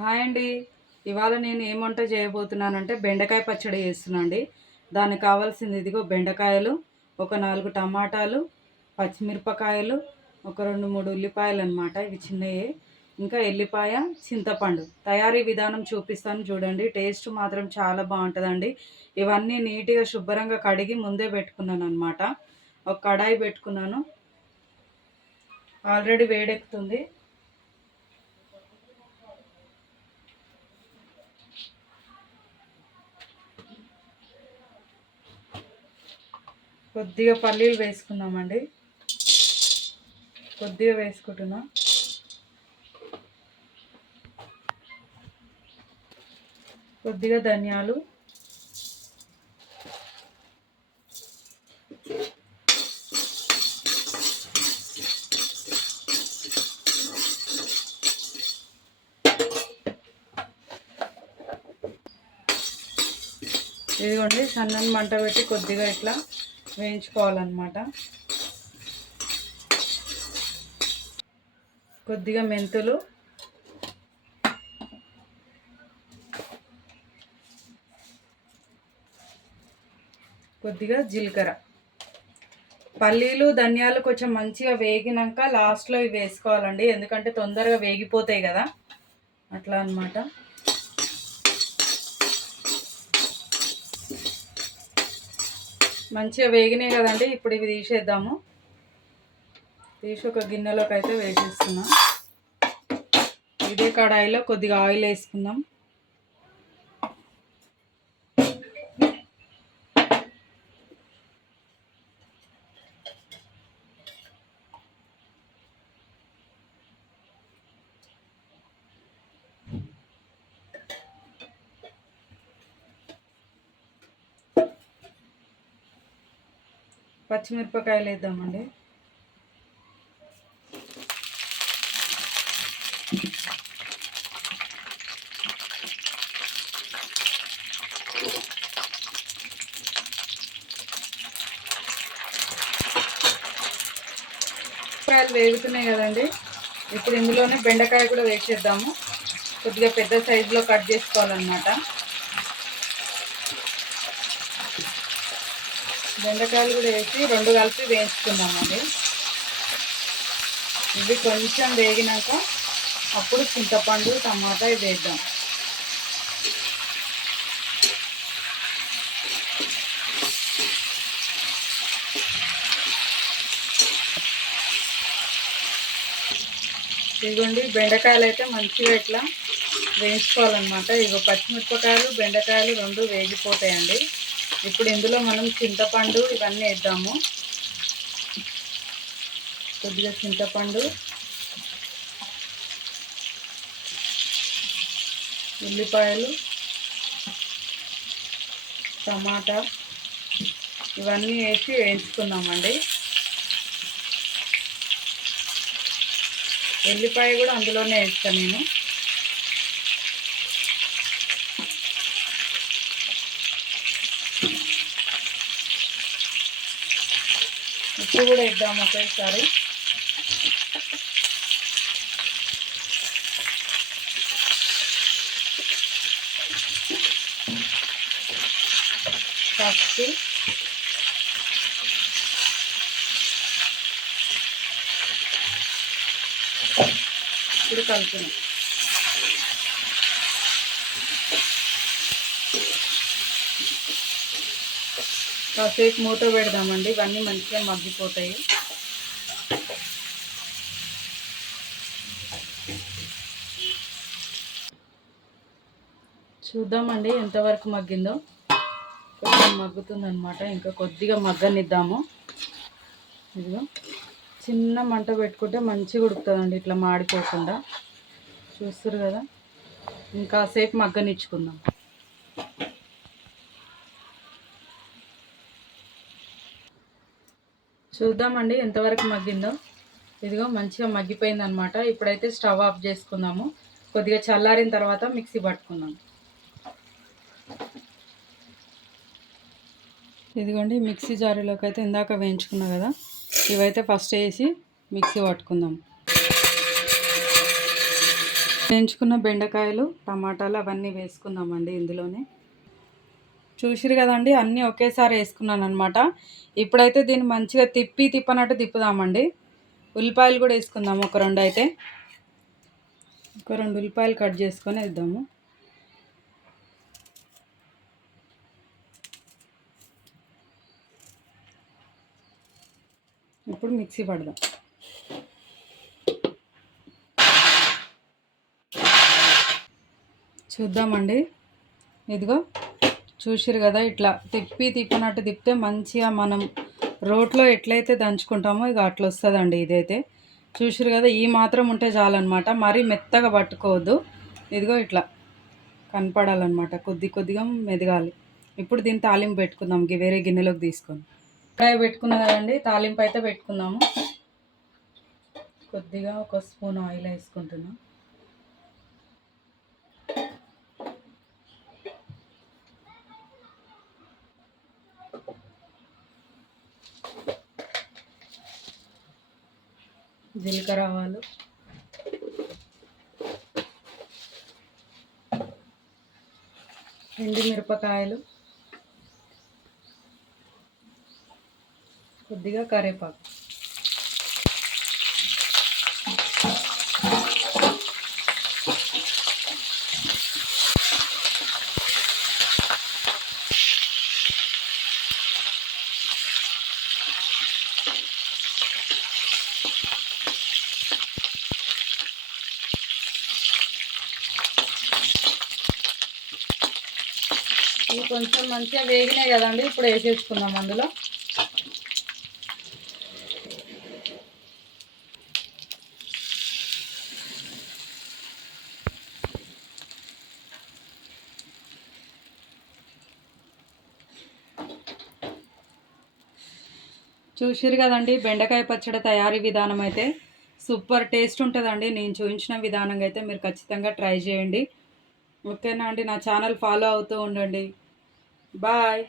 Hi అండి. ఇవాళ నేను ఏం వంట చేయబోతున్నానంటే బెండకాయ పచ్చడి చేస్తున్నా అండి. దానికి కావాల్సింది ఇదిగో బెండకాయలు, ఒక 4 టమాటాలు, పచ్చిమిరపకాయలు, ఒక 2, 3 ఉల్లిపాయలు అనమాట. ఇవి చిన్నయే. ఇంకా ఎల్లిపాయ, చింతపండు. తయారీ విధానం చూపిస్తాను చూడండి. టేస్ట్ మాత్రం చాలా బాగుంటుందండి. ఇవన్నీ నీట్గా శుభ్రంగా కడిగి ముందే పెట్టుకున్నాను అనమాట. ఒక కడాయి పెట్టుకున్నాను. ఆల్రెడీ వేడెక్కుతుంది. కొద్దిగా పల్లీలు వేసుకుందామండి. కొద్దిగా వేసుకుంటున్నా. కొద్దిగా ధనియాలు, ఇదిగోండి సన్నని మంట పెట్టి కొద్దిగా ఇట్లా వేయించుకోవాలన్నమాట. కొద్దిగా మెంతులు, కొద్దిగా జీలకర్ర. పల్లీలు ధనియాలు కొంచెం మంచిగా వేగినాక లాస్ట్లో ఇవి వేసుకోవాలండి, ఎందుకంటే తొందరగా వేగిపోతాయి కదా, అట్లా అన్నమాట. మంచిగా వేగినాయి కదండి. ఇప్పుడు ఇవి తీసేద్దాము. తీసి ఒక గిన్నెలోకి అయితే వేసేస్తున్నాం. ఇదే కడాయిలో కొద్దిగా ఆయిల్ వేసుకుందాం. పచ్చిమిరపకాయలు వేద్దామండి. మిరపకాయలు వేగుతున్నాయి కదండి. ఇప్పుడు ఇందులోనే బెండకాయ కూడా వేసేద్దాము. కొద్దిగా పెద్ద సైజులో కట్ చేసుకోవాలన్నమాట. బెండకాయలు కూడా వేసి 2 కలిపి వేయించుకుందామండి. ఇవి కొంచెం వేగినాక అప్పుడు చింతపండు, టమాటా ఇవి వేద్దాం. ఇదిగోండి బెండకాయలు అయితే మంచిగా ఇట్లా వేయించుకోవాలన్నమాట. ఇగో పచ్చిమిరపకాయలు, బెండకాయలు 2 వేగిపోతాయండి. ఇప్పుడు ఇందులో మనం చింతపండు ఇవన్నీ వేద్దాము. కొద్దిగా చింతపండు, ఉల్లిపాయలు, టమాటా ఇవన్నీ వేసి వేయించుకుందామండి. ఎల్లిపాయ కూడా అందులోనే వేస్తాను నేను. ఉప్పు కూడా వేద్దాము ఒకేసారి. పసుపు, ఇప్పుడు కలుపుతున్నాం. కాసేపు మూత పెడదామండి, ఇవన్నీ మంచిగా మగ్గిపోతాయి. చూద్దామండి ఎంతవరకు మగ్గిందో. కొంచెం మగ్గుతుందన్నమాట, ఇంకా కొద్దిగా మగ్గనిద్దాము. ఇదిగో చిన్న మంట పెట్టుకుంటే మంచిగా ఉడుకుతుందండి, ఇట్లా మాడిపోకుండా. చూస్తారు కదా, ఇంకాసేపు మగ్గనిచ్చుకుందాం. చూద్దామండి ఎంతవరకు మగ్గిందో. ఇదిగో మంచిగా మగ్గిపోయింది అనమాట. ఇప్పుడైతే స్టవ్ ఆఫ్ చేసుకుందాము. కొద్దిగా చల్లారిన తర్వాత మిక్సీ పట్టుకుందాం. ఇదిగోండి మిక్సీ జారీలోకి అయితే ఇందాక వేయించుకున్నా కదా, ఇవైతే ఫస్ట్ వేసి మిక్సీ పట్టుకుందాం. వేయించుకున్న బెండకాయలు టమాటాలు అవన్నీ వేసుకుందామండి ఇందులోనే. చూసిరు కదండి, అన్నీ ఒకేసారి వేసుకున్నాను అనమాట. ఇప్పుడైతే దీన్ని మంచిగా తిప్పనట్టు తిప్పుదామండి. ఉల్లిపాయలు కూడా వేసుకుందాము. ఒక 2 అయితే ఒక 2 ఉల్లిపాయలు కట్ చేసుకొని వేద్దాము. ఇప్పుడు మిక్సీ పడదాం. చూద్దామండి. ఇదిగో చూసిరు కదా, ఇట్లా తిప్పనట్టు తిప్పితే మంచిగా మనం రోట్లో ఎట్లయితే దంచుకుంటామో ఇక అట్లా వస్తుందండి. ఇదైతే చూసిరు కదా, ఈ మాత్రం ఉంటే చాలన్నమాట. మరీ మెత్తగా పట్టుకోవద్దు. ఇదిగో ఇట్లా కనపడాలన్నమాట, కొద్దిగా మెదగాలి. ఇప్పుడు దీన్ని తాలింపు పెట్టుకుందాం. వేరే గిన్నెలోకి తీసుకొని కడాయి పెట్టుకున్నాం కదండి, తాలింపు అయితే పెట్టుకుందాము. కొద్దిగా 1 స్పూన్ ఆయిల్ వేసుకుంటున్నాం. జీలకర్ర, ఆవాలు, ఎండుమిరపకాయలు, కొద్దిగా కరివేపాకు. ఇవి కొంచెం మంచిగా వేగినాయి కదండి, ఇప్పుడు వేసేసుకుందాం అందులో. చూసిరు కదండి, బెండకాయ పచ్చడి తయారీ విధానం అయితే సూపర్ టేస్ట్ ఉంటుందండి. నేను చూపించిన విధానంగా అయితే మీరు ఖచ్చితంగా ట్రై చేయండి. ఓకేనా అండి, నా ఛానల్ ఫాలో అవుతూ ఉండండి. బాయ్.